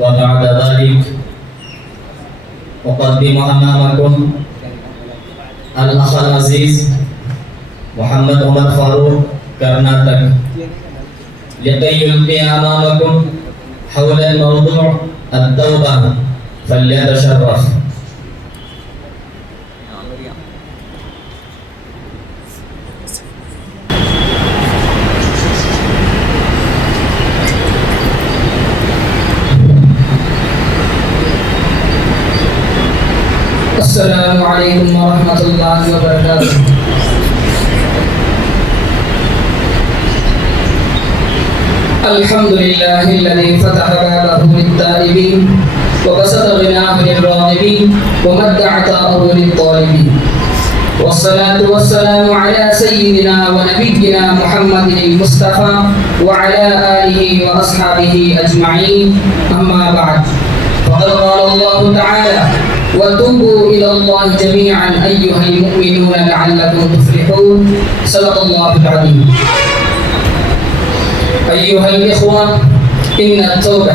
وبعد ذلك أقدم أمامكم الأخ العزيز محمد عمر فاروق كرناطك لكي يلقي أمامكم حول الموضوع التوبة، فليتشرف. السلام عليكم ورحمة الله وبركاته. الحمد لله الذي فتح بابه للتائبين وبسط غناه للراغبين ومد عطاءه للطالبين، والصلاة والسلام على سيدنا ونبينا محمد المصطفى وعلى آله وأصحابه أجمعين، أما بعد. فقد قال الله تعالى: وتوبوا إلى الله جميعا أيها المؤمنون لعلكم تفلحون. صدق الله العظيم. أيها الإخوة، إن التوبة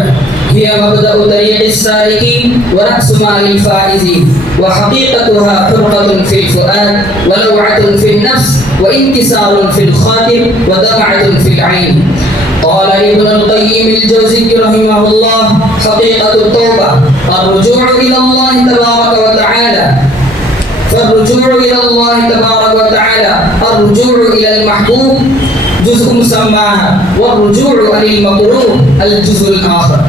هي مبدأ طريق السالكين ورأس مال الفائزين، وحقيقتها حرقة في الفؤاد ولوعة في النفس وانكسار في الخاطر ودمعة في العين. قال ابن القيم الجوزي رحمه الله: حقيقة التوبة الرجوع إلى الله تبارك وتعالى، فالرجوع إلى الله تبارك وتعالى الرجوع إلى المحبوب جزء مسماها، والرجوع عن المكروه الجزء الآخر.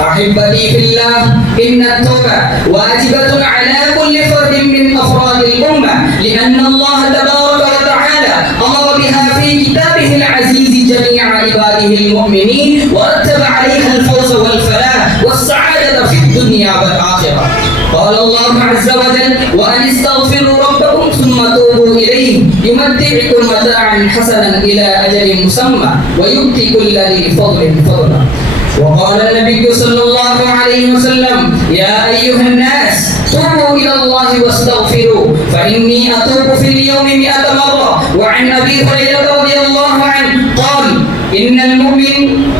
أحبتي في الله، إن التوبة واجبة على كل فرد من أفراد الأمة، لأن الله تبارك وتعالى أمر بها في كتابه العزيز جميع عباده المؤمنين، ورتب عليها الفوز والفلاح والسعادة في الدنيا والآخرة. قال الله عز وجل: وأن استغفروا ربكم ثم توبوا إليه يمتعكم متاعا حسنا إلى أجل مسمى ويؤتي كل ذي فضل فضلا. وقال النبي صلى الله عليه وسلم: يا أيها الناس توبوا إلى الله واستغفروا فإني أتوب في اليوم 100 مرة. وعن أبي هريرة رضي الله عنه قال: إن المؤمن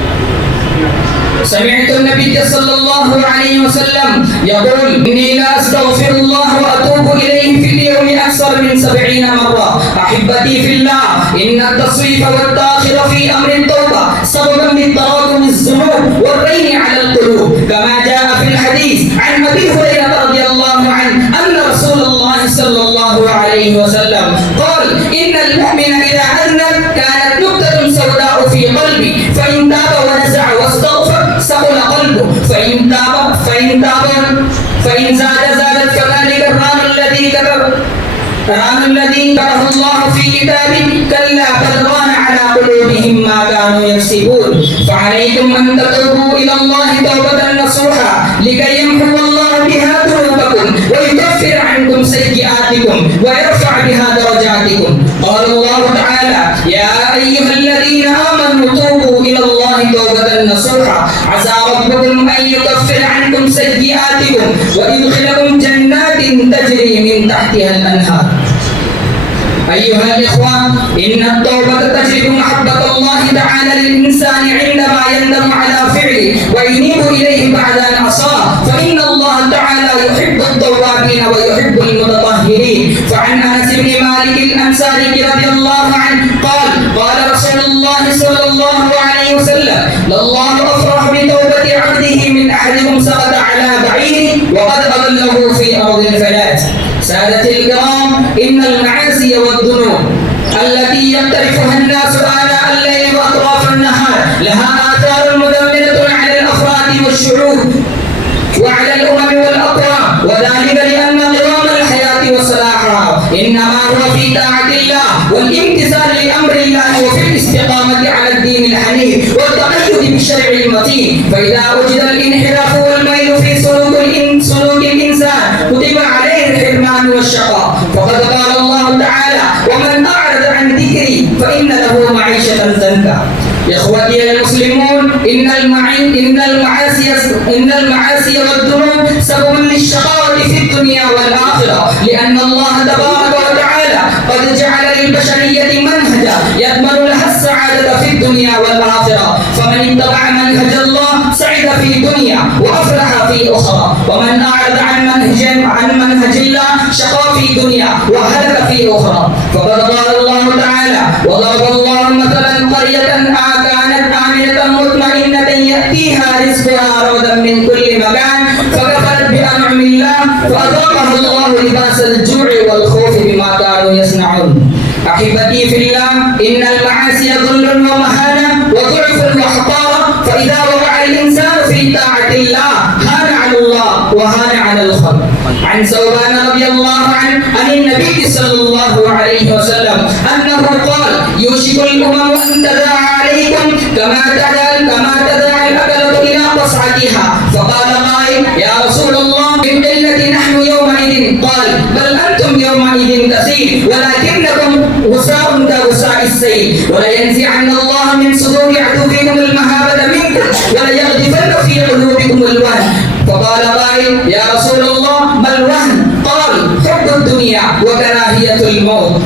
سمعت النبي صلى الله عليه وسلم يقول: إني لا أستغفر الله وأتوب إليه في اليوم أكثر من 70 مرة. أحبتي في الله، إن التصويف والتأخير في أمر التوبة سببا لتراكم الذنوب والرين على القلوب، كما جاء في الحديث عن أبي هريرة رضي الله عنه أن رسول الله صلى الله عليه وسلم قال: إن المؤمن إذا أذنب كانت نكتة سوداء في قلبه، فإن تاب ونزع واستغفر سقل قلبه، فإن زادت كذلك الران الذي كره الله في كتابه، كلا بل ران على قلوبهم ما كانوا يكسبون. فعليكم أن تتوبوا إلى الله توبة نصوحا لكي يمحو الله بها ذنوبكم ويكفر عنكم سيئاتكم ويرفع بها درجاتكم. قال الله تعالى: يا أيها الذين آمنوا توبوا إلى الله توبة نصوحا عسى ربكم أن يكفر عنكم سيئاتكم ويدخلكم جنات تجري من تحتها الأنهار. أيها الإخوة، إن التوبة تجلب محبة الله تعالى للإنسان عندما يندم على فعله وينيب إليه بعد أن عصاه، فإن الله تعالى يحب التوابين ويحب المتطهرين. فعن أنس بن مالك الأنصاري رضي الله عنه قال: قال رسول الله صلى الله عليه وسلم: لله أفرح بتوبة عبده من أحدكم سقط على بعيره وقد أضله في أرض الفلات. سادتي الكرام، إن المعاصي والذنوب التي يقترفها الناس آناء الليل وأطراف النهار لها آثار مدمرة على الأفراد والشعوب وعلى الأمم والأقوام، وذلك لأن قوام الحياة وصلاحها إنما هو في طاعة الله والامتثال لأمر الله وفي الاستقامة على الدين الحنيف والتقيد بالشرع المتين. فإذا وجد الانحراف والميل في سلوك الإنسان كتب عليه الحرمان والشقاء. فقد قال الله تعالى: ومن أعرض عن ذكري فإن له معيشة ضنكا. إخوتي المسلمون، إن المعاصي والذنوب سبب للشقاوة في الدنيا والآخرة، لأن الله تبارك وتعالى قد جعل للبشرية منهجا يضمن لها السعادة في الدنيا والآخرة. فمن اتبع منهج الله سعد سعد في دنيا وأفلح في أخرى، ومن أعرض عن منهج الله شقى في دنيا وهلك في أخرى. فقد قال الله تعالى: وضرب الله مثلا قرية كانت آمنة مطمئنة يأتيها رزقها رغدا من كل مكان فكفرت بأنعم الله فأذاقها الله لباس الجوع والخوف بما كانوا يصنعون. أحبتي في الله، إن المعاصي ذل ومهانة وضعف وحقارة، فإذا وقع الإنسان في طاعة الله هان على الله وهان على الخلق. عن ثوبان رضي الله عنه عن النبي صلى الله عليه وسلم أنه قال: يوشك الأمم أن تداعى عليكم كما تداعى الأكلة إلى قصعتها. فقال قائل: يا رسول الله من قلة نحن يومئذ؟ قال: بل أنتم يومئذ كثير ولكنكم غثاء كغثاء السيل، ولينزعن الله من صدور عدوكم المهابة منكم وليغذفن في قلوبكم الوهن. فقال قائل: يا رسول الله ما الوهن؟ قال: حب الدنيا وكراهية الموت.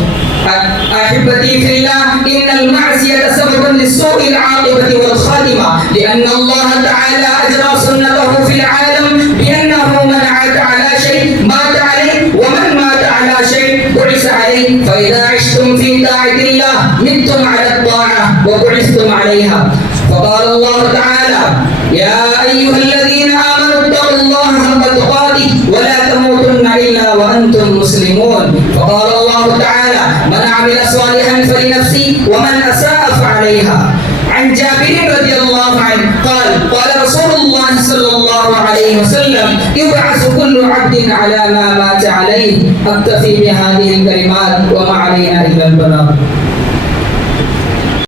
أحبتي في الله، إن المعصية سبب لسوء العاقبة والخاتمة، لأن الله تعالى أجرى سنته في العالم بأنه من عاد على شيء مات عليه، ومن مات على شيء بعث عليه. فإذا عشتم في طاعة الله متم على الطاعة وبعثتم عليها. فقال الله تعالى: يا أيها الذين آمنوا اتقوا الله حق تقاته ولا تموتن إلا وأنتم مسلمون. فقال الله تعالى: من عمل صالحا فلنفسه ومن أساء فعليها. عن جابر رضي الله عنه قال: قال رسول الله صلى الله عليه وسلم: يبعث كل عبد على ما مات عليه. أكتفي بهذه الكلمات وما علينا إلا البلاغ.